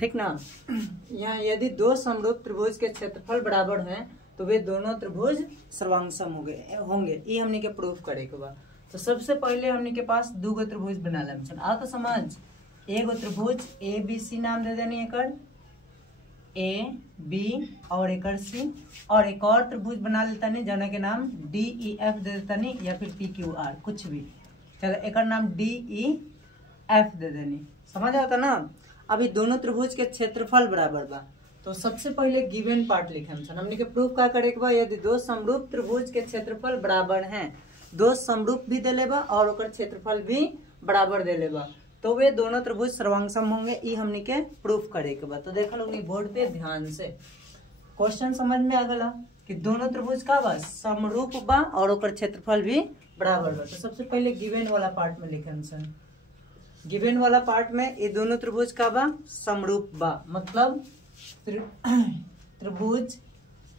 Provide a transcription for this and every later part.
ठीक ना। यहाँ यदि दो समरूप त्रिभुज के क्षेत्रफल बराबर हैं तो वे दोनों त्रिभुज सर्वांगसम होंगे। ये हमने के प्रूफ करे के बाद तो सबसे पहले हमने के पास दो गो त्रिभुज बना लें। आ तो समझ, एगो त्रिभुज ए बी सी नाम दे देनी एकड़ ए बी और एकड़ सी, और एक और त्रिभुज बना लेता नहीं जना के नाम डी ई एफ दे देता नहीं, या फिर पी क्यू आर कुछ भी। चलो एकड़ नाम डी ई एफ दे देनी, समझ आता ना। अभी दोनों त्रिभुज के क्षेत्रफल बराबर बा तो सबसे पहले गिवन पार्ट लिखे हमने के प्रूफ का करे के बा। यदि दो समरूप त्रिभुज के क्षेत्रफल बराबर हैं, दो समरूप भी दे लेबा और ओकर क्षेत्रफल भी बराबर दे लेबा तो वे दोनों त्रिभुज सर्वांगसम होंगे। ये हमने के प्रूफ करे के बाद तो देख लो बोर्ड पे ध्यान से क्वेश्चन समझ में आ गला कि दोनों त्रिभुज का बा समरूप बा और ओकर क्षेत्रफल भी बराबर बा। तो सबसे पहले गिवन वाला पार्ट में लिखे सन। गिवन वाला पार्ट में ये दोनों त्रिभुज का बा समरूप बा, मतलब त्रिभुज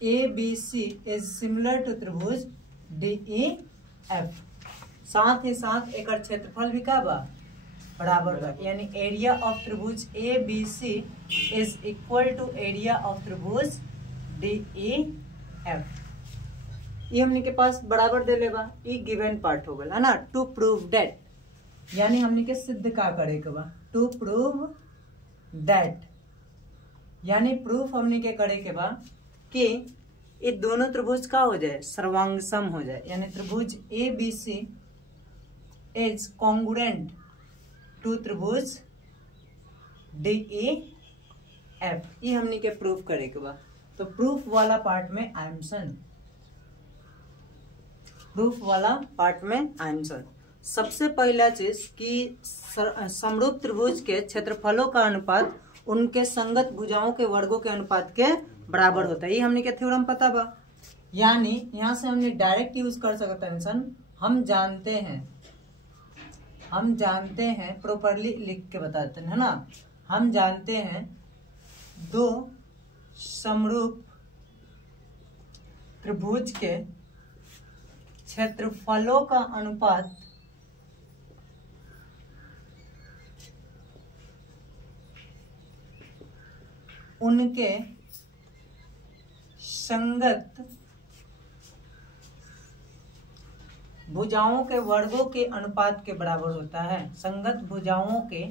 A B C is similar to त्रिभुज डी ई एफ। साथ ही साथ एक क्षेत्रफल भी का बा बराबर बा, यानी एरिया ऑफ त्रिभुज A B C is equal to area of त्रिभुज डी ई एफ। ये हमने के पास बराबर दे लेबा। ये गिवन पार्ट हो गया है ना। टू प्रूव दैट, यानी हमने के सिद्ध का करे के बा। टू प्रूव दैट यानी प्रूफ हमने के करे के बा कि ये दोनों त्रिभुज का हो जाए सर्वांगसम हो जाए, यानी त्रिभुज A B C is congruent to त्रिभुज डी ई एफ। ये हमने के प्रूफ करे के बा। तो प्रूफ वाला पार्ट में आंसर, प्रूफ वाला पार्ट में आंसर सबसे पहला चीज कि समरूप त्रिभुज के क्षेत्रफलों का अनुपात उनके संगत भुजाओं के वर्गों के अनुपात के बराबर होता है। ये हमने के थ्योरम पता बा, यानी यहाँ से हमने डायरेक्ट यूज कर सकते हैं। हम जानते हैं प्रॉपरली लिख के बता देते हैं ना। हम जानते हैं दो समरूप त्रिभुज के क्षेत्रफलों का अनुपात उनके संगत भुजाओं के वर्गों के अनुपात के बराबर होता है। संगत भुजाओं के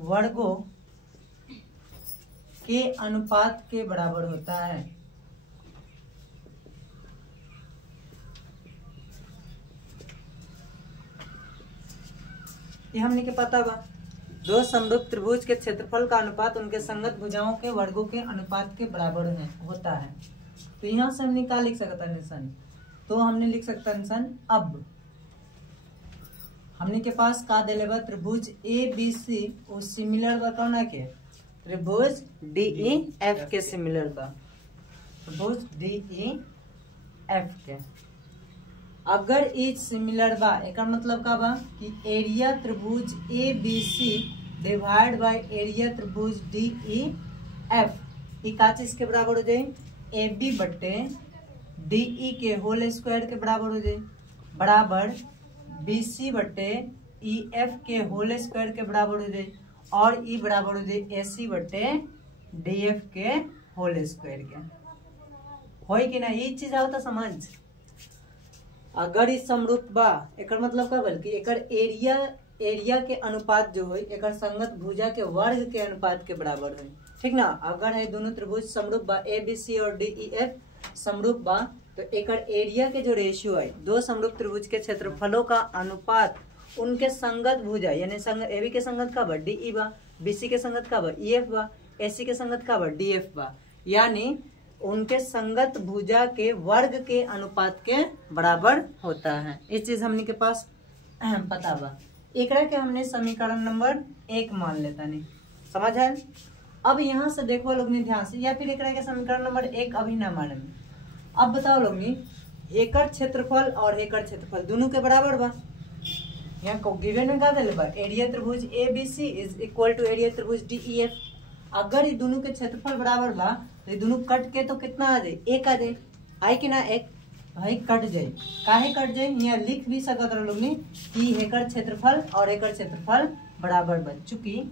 वर्गों के अनुपात के बराबर होता है। ये हमने के पता बा। दो समरूप त्रिभुज के क्षेत्रफल का अनुपात उनके संगत भुजाओं के वर्गों के अनुपात के बराबर होता है। तो यहाँ से हमने क्या लिख सकता है निशान, तो हमने लिख सकता है निशान। अब हमने के पास का दे लेबा त्रिभुज ए बी सी वो सिमिलर बा कौन के त्रिभुज डी ई एफ के सिमिलर बा, त्रिभुज डी ई एफ के। अगर ये सिमिलर बा एक मतलब का बा कि एरिया त्रिभुज A B C divide by area त्रिभुज डी ई एफ, ये का चीज के बराबर हो जाए ए बी बट्टे डी ई के होल स्क्वायर के बराबर हो जाए, बराबर बी सी बट्टे ई एफ के होल स्क्वायर के बराबर हो जाए, और ई बराबर हो जाए ए सी बट्टे डी एफ के होल स्क्वायर के। हो कि ना, ये चीज आओ तो समझ। अगर इस समरूप बा एक मतलब का बल्कि एक एरिया के अनुपात जो हो एक संगत भुजा के वर्ग के अनुपात के बराबर हो, ठीक ना। अगर है दोनों त्रिभुज समरूप बा ए बी सी और डी ई एफ समरूप बा तो एक एरिया के जो रेशियो है दो समरूप त्रिभुज के क्षेत्रफलों का अनुपात उनके संगत भुजा यानी ए बी के संगत का बा डी ई बा, बी सी के संगत का बा ई एफ बा, ए सी के संगत का बा डी एफ बा, यानी उनके संगत भुजा के वर्ग के अनुपात के बराबर होता है। इस चीज हमने के पास पता बा। एकरा के हमने समीकरण नंबर 1 मान लेता नहीं, समझ है। अब यहाँ से देखो लोग ध्यान से, या फिर एकरा के समीकरण नंबर 1 अभी ना माने। अब बताओ लोग एकड़ क्षेत्रफल और एकड़ क्षेत्रफल दोनों के बराबर बा। यहाँ को गिवन में क्या दे बा एरिया त्रिभुज A B C is equal to area त्रिभुज डी ई एफ। अगर ये दोनों के क्षेत्रफल बराबर बा तो ये दोनों कट के तो कितना आ जाए 1 आ जाए, आई कि ना। 1 भाई कट जाए, काहे कट जाए यहाँ लिख भी सकत रह लोग कि एकड़ क्षेत्रफल और एकड़ क्षेत्रफल बराबर बा। चूंकि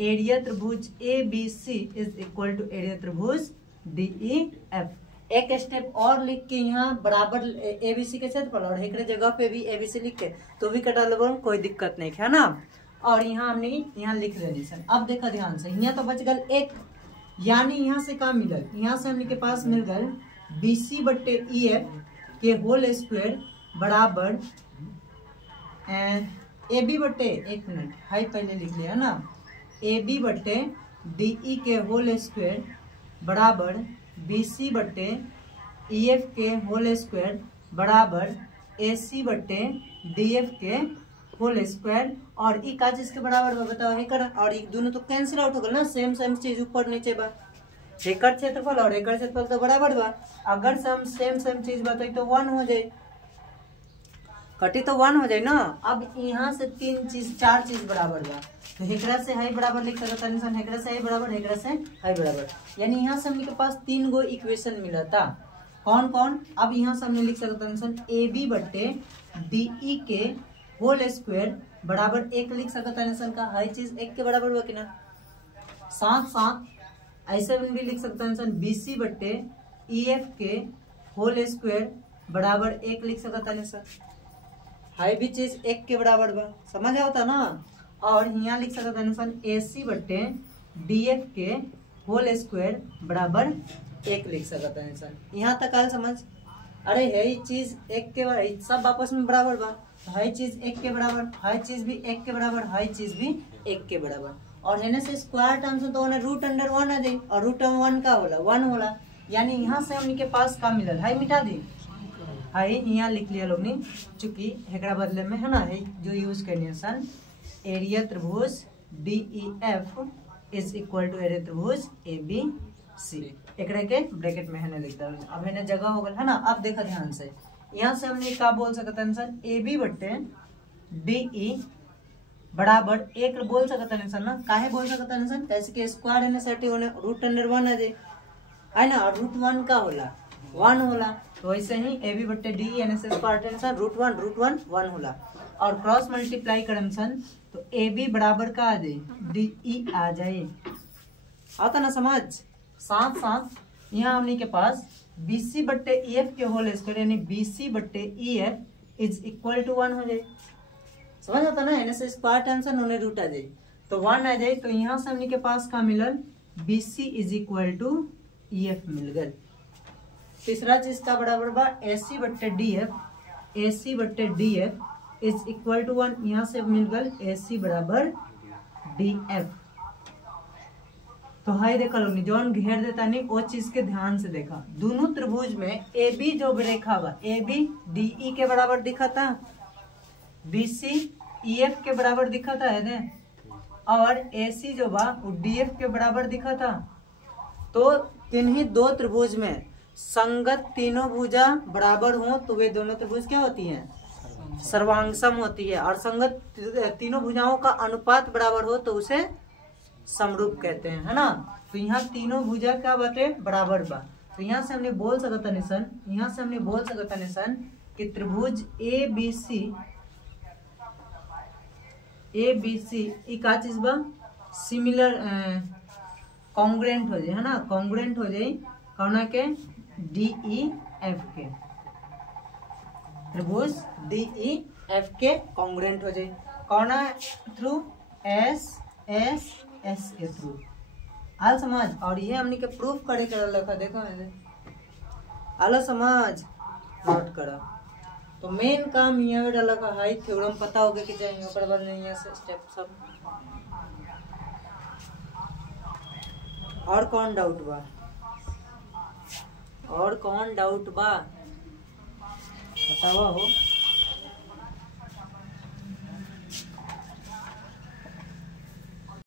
एरिया त्रिभुज ABC is equal to area त्रिभुज DEF। एक स्टेप और लिख के यहाँ बराबर ABC के क्षेत्रफल और एक जगह पे भी ABC लिख के तो भी कटा लो, कोई दिक्कत नहीं है ना। और यहाँ हमने यहाँ लिख रिलेशन। अब देखा ध्यान से, यहाँ तो बच गल एक, यानी यहाँ से क्या मिलल, यहाँ से हमने के पास मिल गल BC बट्टे EF के होल स्क्वायर बराबर AB बट्टे, एक मिनट हाई पहले लिख लिया ना, AB बट्टे DE के होल स्क्वायर बराबर BC बट्टे EF के होल स्क्वायर बराबर AC बट्टे DF के होल स्क्वायर। और ई का चीज के बराबर बा बताओ, हेकर और ई दोनों तो कैंसिल आउट हो गल ना, सेम सेम चीज ऊपर नीचे बा, हेकर क्षेत्रफल और हेकर क्षेत्रफल तो बराबर बा। अगर हम सेम सेम चीज बताई तो 1 हो जाए, कटी तो 1 हो जाए ना। अब यहाँ से 3 चीज 4 चीज बराबर बा, तो हेकरा से हाई बराबर लिख सकता है, हेकरा से हाई बराबर, हेकरा से हाई बराबर, यानी यहाँ से हमने के पास 3 गो इक्वेशन मिला था। कौन कौन? अब यहाँ से हमने लिख सकता है AB बट्टे DE के होल स्क्वायर बराबर 1 लिख सकता है का, हर चीज 1 के बराबर हुआ कि ना। साथ साथ ऐसे भी लिख सकता है BC बट्टे EF के होल स्क्वायर बराबर 1 लिख सकता है सर, हाई भी चीज 1 के बराबर बा, समझ आता ना। और यहाँ लिख सकता है AC बट्टे DF के होल स्क्वायर बराबर 1 लिख सकता है सर। यहाँ तक आल समझ? अरे है चीज 1 के बराबर, सब आपस में बराबर बा, हाई चीज 1 के बराबर, हाई चीज भी 1 के बराबर, हाई चीज भी 1 के बराबर। और है से स्क्वायर टर्म्स तो रूट अंडर 1 आ जाए, और रूट 1 का होला 1 होला, यानी यहाँ से हमने के पास का मिलल, हाई मिटा दी, हाई यहाँ लिख लिया लोग ने, चूंकि हेकरा बदले में है ना है जो यूज करनी सन एरिया त्रिभुज DEF is equal to area त्रिभुज ABC, एकरा के ब्रैकेट में है ना लिखता है। अब है ना जगह हो गल है ना। अब देखा ध्यान से, यहाँ से हमने क्या बोल सकते हैं सर, AB बट्टे DE बराबर 1 बोल सकते हैं सर ना। काहे बोल सकते हैं सर, कैसे के स्क्वायर है ना सेट होने रूट अंडर 1 आ जाए है ना, और रूट 1 का होला 1 होला, तो वैसे ही AB बट्टे DE यानी से स्क्वायर टेंशन रूट 1 होला। और क्रॉस मल्टीप्लाई करम सन तो AB बराबर का आ जाए DE आ जाए, आता ना समझ। साथ साथ यहाँ हमने के पास BC बट्टे EF के होल स्क्वायर यानी BC बट्टे EF इज इक्वल टू 1 हो जाए, समझ आता ना, से स्क्वायर टेंशन होने रूट आ जाए तो 1 आ जाए। तो यहाँ से हमने के पास का मिलल BC is equal to EF मिल गए। तीसरा चीज का बराबर बा AC बट्टे DF इज इक्वल टू 1, यहाँ से मिल गल AC बराबर DF। तो हाई देखा लोग जौन घेर देता नहीं वो चीज के ध्यान से देखा, दोनों त्रिभुज में AB जो रेखा बा AB DE के बराबर दिखा था, BC EF के बराबर दिखा था है ना, और AC जो बा वो DF के बराबर दिखा था। तो किन्हीं दो त्रिभुज में संगत तीनों भुजा बराबर हो तो वे दोनों त्रिभुज क्या होती हैं, सर्वांगसम होती है। और संगत तीनों भुजाओं का अनुपात बराबर हो तो उसे समरूप कहते हैं, है ना। तो यहाँ तीनों भुजा क्या बाटे बराबर बा, तो यहाँ से हमने बोल सकता निशन, यहाँ से हमने बोल सकता निशन कि त्रिभुज ABC ई का चीज बा सिमिलर कॉन्ग्रुएंट हो जाए, है ना, कॉन्ग्रुएंट हो जाए कौना के DEF के, त्रिभुज DEF के कॉन्ग्रुएंट हो जाए कौना थ्रू S के थ्रू, आल समझ। और ये हमने के प्रूफ करे कर लखा, देखो आलो समझ नोट करा। तो मेन काम यहाँ पे लखा हाई थ्योरम पता होगा कि चाहिए, ओकर बाद नहीं है स्टेप सब। और कौन डाउट बा, और कौन डाउट बा बतावा हो।